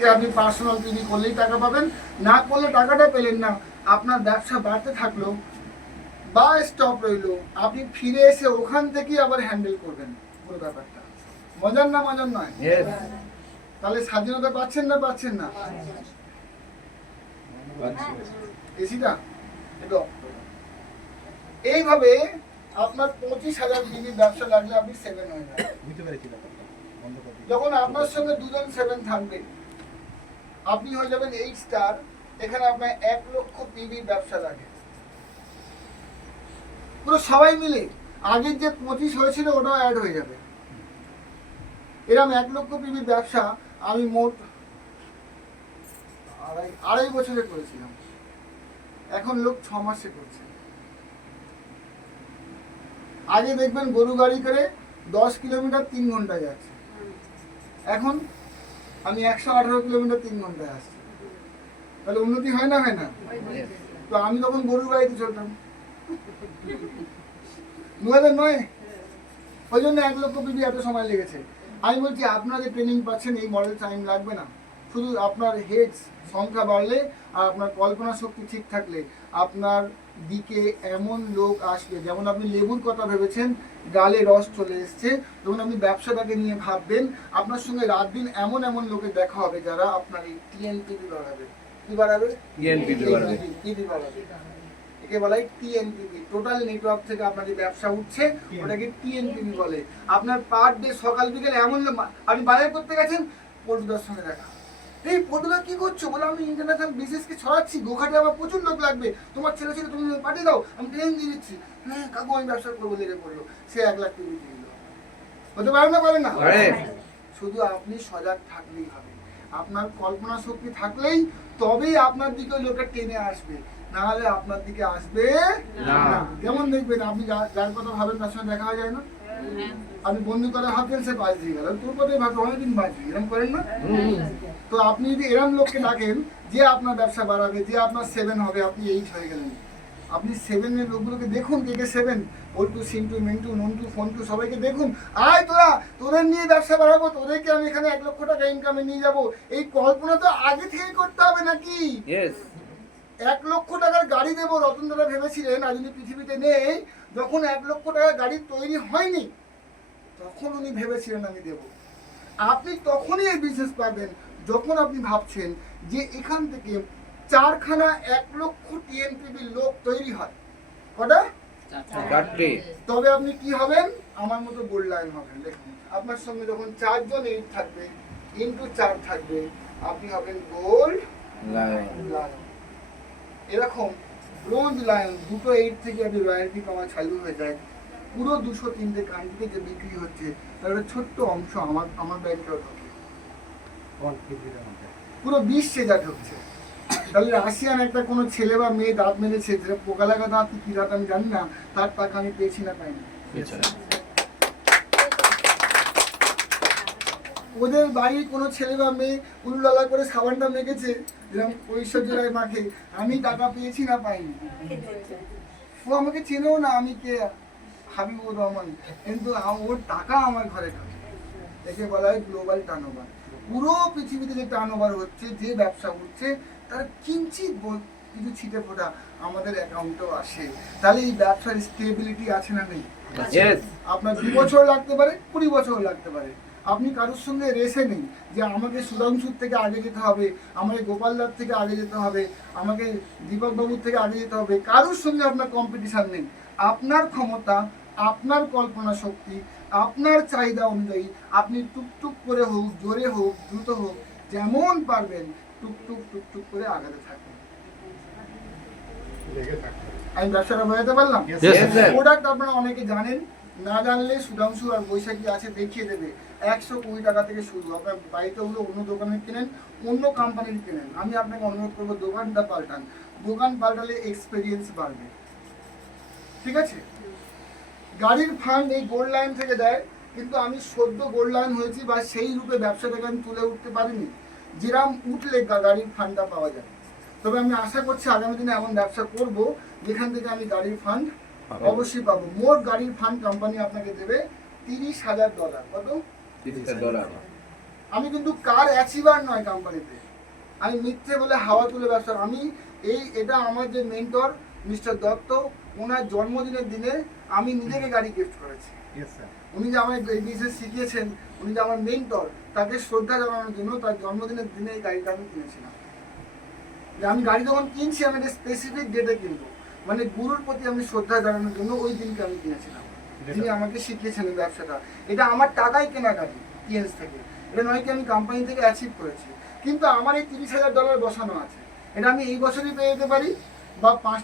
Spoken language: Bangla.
আপনি পার্সোনাল পিবি করলেই টাকা পাবেন, না করলে টাকাটা পেলেন না, আপনার ব্যবসা বাড়তে থাকলো বা স্টপ রইলো, আপনি ফিরে এসে ওখান থেকেই আবার হ্যান্ডেল করবেন পুরো ব্যাপারটা। মজার না মজার নয়? তাহলে স্বাধীনতা পাচ্ছেন না পাচ্ছেন না? এসিটা একটু এইভাবে আপনার 25,000 পিবির ব্যবসা লাগলে আপনি 7 হয়ে যাবেন। যখন আপনার সঙ্গে দুজন 7 থাকবে আপনি হয়ে যাবেন 8 স্টার। এখানে আপনার 1 লক্ষ পিবির ব্যবসা লাগে পুরো সবাই মিলে। আগের যে 25 হয়েছিল ওটাও অ্যাড হয়ে যাবে। এরকম 1 লক্ষ পিবির ব্যবসা আমি মোট আড়াই বছরে করেছিলাম। এখন লোক 6 মাসে করছে। আগে দেখবেন গরু গাড়ি করে 10 কিলোমিটার 3 ঘন্টায় যাচ্ছে, এখন আমি 118 কিলোমিটার 3 ঘন্টায় আসছি। তাহলে উন্নতি হয় না হয় না? তো আমি তখন গরু গাড়িতে চলতাম, 2009 ওই জন্য 1 লক্ষ পিবি এত সময় লেগেছে। আমি বলছি আপনারা যে ট্রেনিং পাচ্ছেন এই মডেল টাইম লাগবে না, শুধু আপনার হেডস সংখ্যা বাড়লে আর আপনার কল্পনা শক্তি ঠিক থাকলে আপনার দিকে এমন লোক আসবে। যেমন আপনি লেবুর কথা ভেবেছেন, গালে রস চলে এসছে, যখন আপনি ব্যবসাটাকে নিয়ে ভাববেন আপনার সঙ্গে রাত দিন এমন এমন লোকের দেখা হবে যারা আপনার এই টিএনপিপি বাড়াবে। কি বাড়াবে? টিএনপিপি বাড়াবে। একে বলা হয় টিএনপিপি। টোটাল নেটওয়ার্ক থেকে আপনার যে ব্যবসা উঠছে ওটাকে টিএনপিপি বলে। আপনার পার ডে সকাল বিকেল এমন আপনি বাজার করতে গেছেন, পল্টুদার সঙ্গে দেখা, এই পল্টুদা কি করছো? বলে আমি ইন্টারন্যাশনাল বিজনেসকে ছড়াচ্ছি, গোঘাটে আমার প্রচুর লোক লাগবে, তোমার ছেলে ছেলে তুমি পাঠিয়ে দাও, আমি ট্রেনিং দিয়ে দিচ্ছি। হ্যাঁ কাকু আমি ব্যবসা করবো, লেগে পড়লো, সে 1 লাখ পিবি দিয়ে দিল। হতে পারে না পারে না? শুধু আপনি সজাগ থাকলেই হবে, আপনার কল্পনা শক্তি থাকলেই তবেই আপনার দিকে ওই লোকটা টেনে আসবে, না হলে আপনার দিকে আসবে না। যেমন দেখবেন আপনি যার কথা ভাবেন তার সঙ্গে দেখা হয়ে যায় না? আপনি বন্ধু করে ভাবছেন সে বাজ দিয়ে গেল, তোর কথাই ভাবছো অনেকদিন বাজবি, এরকম করেন না? তো আপনি যদি এরকম লোককে ডাকেন যে আপনার ব্যবসা বাড়াবে, যে আপনার 7 হবে, আপনি 8 হয়ে গেলেন। আপনি 7 এর লোকগুলোকে দেখুন, কে কে 7, পল্টু, সিন্টু, মিন্টু, নন্টু, ফন্টু, সবাইকে দেখুন। আয় তোদের নিয়ে ব্যবসা বাড়াবো, তোদেরকে আমি এখানে 1 লক্ষ টাকা ইনকামে নিয়ে যাবো। এই কল্পনা তো আগে থেকেই করতে হবে নাকি? 1 লক্ষ টাকার গাড়ি দেবো রতন দাদা ভেবেছিলেন, আজ উনি পৃথিবীতে নেই। যখন 1 লক্ষ টাকার গাড়ি তৈরি হয়নি তখন উনি ভেবেছিলেন আমি দেব। আপনি তখনই এই বিজনেস পাবেন যখন আপনি ভাবছেন যে এখান থেকে 4খানা 1 লক্ষ টিএনপিবি লোক তৈরি হয়। কটা? 4টে। তবে আপনি কি হবেন? আমার মতো গোল্ড লাইন হবেন। দেখুন আপনার সঙ্গে যখন 4 জন 8 থাকবে, ইনটু 4 থাকবে, আপনি হবেন গোল্ড লায়ন। এরকম রোজ লায়ন, দুটো 8 থেকে আপনি রয়্যালটি পাওয়া চালু হয়ে যায়। পুরো 203টে কান্ট্রিতে যে বিক্রি হচ্ছে তার একটা ছোট্ট অংশ আমার ব্যাংকেও ঢোকে, পুরো বিশ্বে যা ঢুকছে। তাহলে রাশিয়ান একটা কোনো ছেলে বা মেয়ে দাঁত মেরেছে, যেটা পোকা লাগা দাঁত কি দাঁত আমি জানি না, তার টাকা আমি পেয়েছি না পাইনি। ওদের বাড়ির কোনো ছেলে বা মেয়ে উল্লালা করে সাবানটা মেখেছে, যেরকম ঐশ্বর্য রায় মাখে, আমি টাকা পেয়েছি না পাইনি। ও আমাকে চেনেও না, আমি কে, হাবিবুর রহমান, কিন্তু ওর টাকা আমার ঘরে ঢোকে। একে বলা হয় গ্লোবাল টার্নওভার। পুরো পৃথিবীতে যে টার্নওভার হচ্ছে, যে ব্যবসা হচ্ছে, তার কিঞ্চিত কিছু ছিটে ফোটা আমাদের অ্যাকাউন্টেও আসে। তাহলে এই ব্যবসার স্টেবিলিটি আছে না নেই? আপনার 2 বছর লাগতে পারে, 20 বছর লাগতে পারে। আপনি কারোর সঙ্গে রেসে নেই যে আমাকে সুধাংশুর থেকে আগে যেতে হবে, আমাকে গোপালদার থেকে আগে যেতে হবে, আমাকে দীপক বাবুর থেকে আগে যেতে হবে। কারোর সঙ্গে আপনার কম্পিটিশন নেই। আপনার ক্ষমতা, আপনার কল্পনা শক্তি, আপনার চাহিদা অনুযায়ী আপনি টুকটুক করে হোক, জোরে হোক, দ্রুত হোক, যেমন পারবেন টুকটুক টুকটুক করে আগাতে থাকবেন। আমি ব্যবসাটা বোঝাতে পারলাম? প্রোডাক্ট আপনারা অনেকে জানেন, না জানলে সুধাংশু আর বৈশাখী আছে, দেখিয়ে দেবে। 120 টাকা থেকে শুরু। আপনার বাড়িতে হলো অন্য দোকানে কেনেন, অন্য কোম্পানির কেনেন, আমি আপনাকে অনুরোধ করবো দোকানটা পাল্টান। দোকান পাল্টালে এক্সপেরিয়েন্স বাড়বে, ঠিক আছে? গাড়ির ফান্ড এই গোল্ড লাইন থেকে দেয়, কিন্তু আমি সদ্য গোল্ড লাইন হয়েছি বা সেই রূপে ব্যবসাটাকে আমি তুলে উঠতে পারিনি যেরাম উঠলে গাড়ির ফান্ডটা পাওয়া যায়। তবে আমি আশা করছি আগামী দিনে এমন ব্যবসা করব যেখান থেকে আমি গাড়ির ফান্ড অবশ্যই পাবো। মোট গাড়ির ফান্ড কোম্পানি আপনাকে দেবে $30,000। কত? $30,000। আমি কিন্তু কার অ্যাচিভার নয় কোম্পানিতে, আমি মিথ্যে বলে হাওয়া তুলে ব্যবসা, আমি এটা আমার যে মেন্টর মিস্টার দত্ত, ওনার জন্মদিনের দিনে আমি নিজেকে গাড়ি গিফট করেছি। উনি যে আমায় এই বিজনেস শিখিয়েছেন, উনি যে আমার মেন্টর, তাকে শ্রদ্ধা জানানোর জন্য তার জন্মদিনের দিনে এই গাড়িটা আমি কিনেছিলাম। যে আমি গাড়ি যখন কিনছি আমি একটা স্পেসিফিক ডেটে কিনবো, মানে গুরুর প্রতি আমি শ্রদ্ধা জানানোর জন্য ওই দিনকে আমি কিনেছিলাম। যিনি আমাকে শিখিয়েছেন এই ব্যবসাটা, এটা আমার টাকায় কেনা গাড়ি টিএনএস থেকে, এটা নয় কি আমি কোম্পানি থেকে অ্যাচিভ করেছি। কিন্তু আমার এই $30,000 বসানো আছে, এটা আমি এই বছরই পেয়ে যেতে পারি বা 5